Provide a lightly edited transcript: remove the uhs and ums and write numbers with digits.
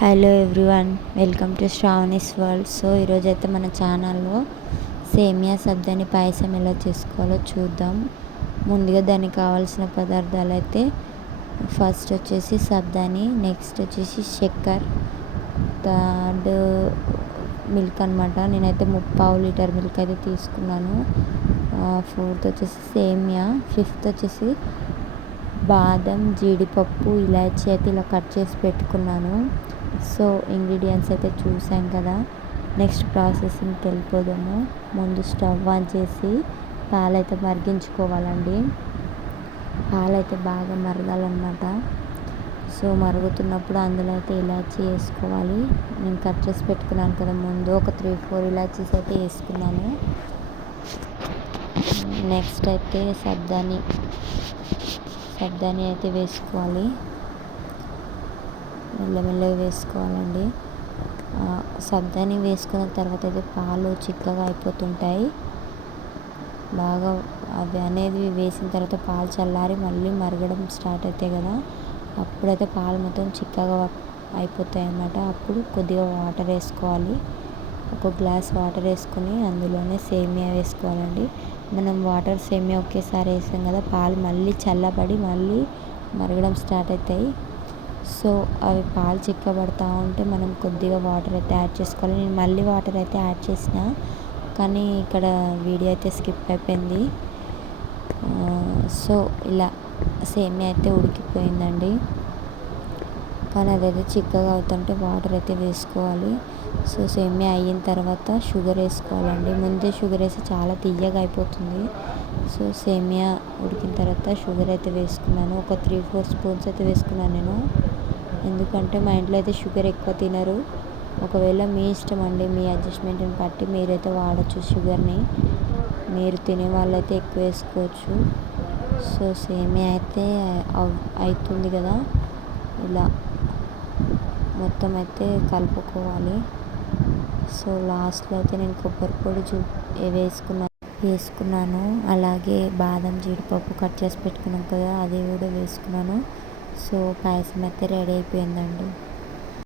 Hello everyone, welcome to Sravani's world. So ఈరోజైతే మన ఛానల్లో సేమియా సబ్జాని పాయసం ఎలా చేసుకోవాలో చూద్దాం. ముందుగా దానికి కావాల్సిన పదార్థాలు అయితే ఫస్ట్ వచ్చేసి సబ్జాని, నెక్స్ట్ వచ్చేసి చక్కెర, థర్డ్ మిల్క్ అనమాట. నేనైతే 3/4 లీటర్ మిల్క్ అయితే తీసుకున్నాను. ఫోర్త్ వచ్చేసి సేమియా, ఫిఫ్త్ వచ్చేసి బాదం, జీడిపప్పు, ఇలాచీ అయితే ఇలా కట్ చేసి పెట్టుకున్నాను. సో ఇంగ్రీడియంట్స్ అయితే చూసాం కదా. నెక్స్ట్ ప్రాసెసింగ్కి వెళ్ళిపోదాము. ముందు స్టవ్ ఆన్ చేసి పాలైతే మరిగించుకోవాలండి. పాలైతే బాగా మరగాలన్నమాట. సో మరుగుతున్నప్పుడు అందులో అయితే ఇలాచీ వేసుకోవాలి. నేను కట్ చేసి పెట్టుకున్నాను కదా ముందు, ఒక 3-4 ఇలాచీస్ అయితే వేసుకున్నాను. నెక్స్ట్ అయితే సబ్జాని అయితే వేసుకోవాలి. మెల్లమెల్లగా వేసుకోవాలండి. సబ్జాని వేసుకున్న తర్వాత అయితే పాలు చిక్కగా అయిపోతుంటాయి. బాగా అవి అనేది వేసిన తర్వాత పాలు చల్లారి మళ్ళీ మరగడం స్టార్ట్ అవుతాయి కదా, అప్పుడైతే పాలు మొత్తం చిక్కగా అయిపోతాయి అన్నమాట. అప్పుడు కొద్దిగా వాటర్ వేసుకోవాలి. ఒక గ్లాస్ వాటర్ వేసుకొని అందులోనే సేమియా వేసుకోవాలండి. మనం వాటర్ సేమియా ఒకేసారి వేసాం కదా, పాలు మళ్ళీ చల్లబడి మళ్ళీ మరగడం స్టార్ట్ అవుతాయి. సో అవి పాలు చిక్కబడతా ఉంటే మనం కొద్దిగా వాటర్ అయితే యాడ్ చేసుకోవాలి. నేను మళ్ళీ వాటర్ అయితే యాడ్ చేసిన, కానీ ఇక్కడ వీడియో అయితే స్కిప్ అయిపోయింది. సో ఇలా సేమియా అయితే ఉడికిపోయిందండి, కానీ అదైతే చిక్కగా అవుతుంటే వాటర్ అయితే వేసుకోవాలి. సో సేమియా అయిన తర్వాత షుగర్ వేసుకోవాలండి. ముందే షుగర్ వేసి చాలా తియ్యగా అయిపోతుంది. సో సేమియా ఉడికిన తర్వాత షుగర్ అయితే వేసుకున్నాను. ఒక 3-4 స్పూన్స్ అయితే వేసుకున్నాను నేను, ఎందుకంటే మా ఇంట్లో అయితే షుగర్ ఎక్కువ తినరు. ఒకవేళ మీ ఇష్టం అండి, మీ అడ్జస్ట్మెంట్ని బట్టి మీరైతే వాడచ్చు షుగర్ని. మీరు తినే వాళ్ళైతే ఎక్కువ వేసుకోవచ్చు. సో సేమియా అయితే అవుతుంది కదా, ఇలా మొత్తం అయితే కలుపుకోవాలి. సో లాస్ట్లో అయితే నేను కొబ్బరి పొడి వేసుకున్నాను. అలాగే బాదం, జీడిపప్పు కట్ చేసి పెట్టుకున్నాం కదా, అది కూడా వేసుకున్నాను. సో పాయసం అయితే రెడీ అయిపోయిందండి.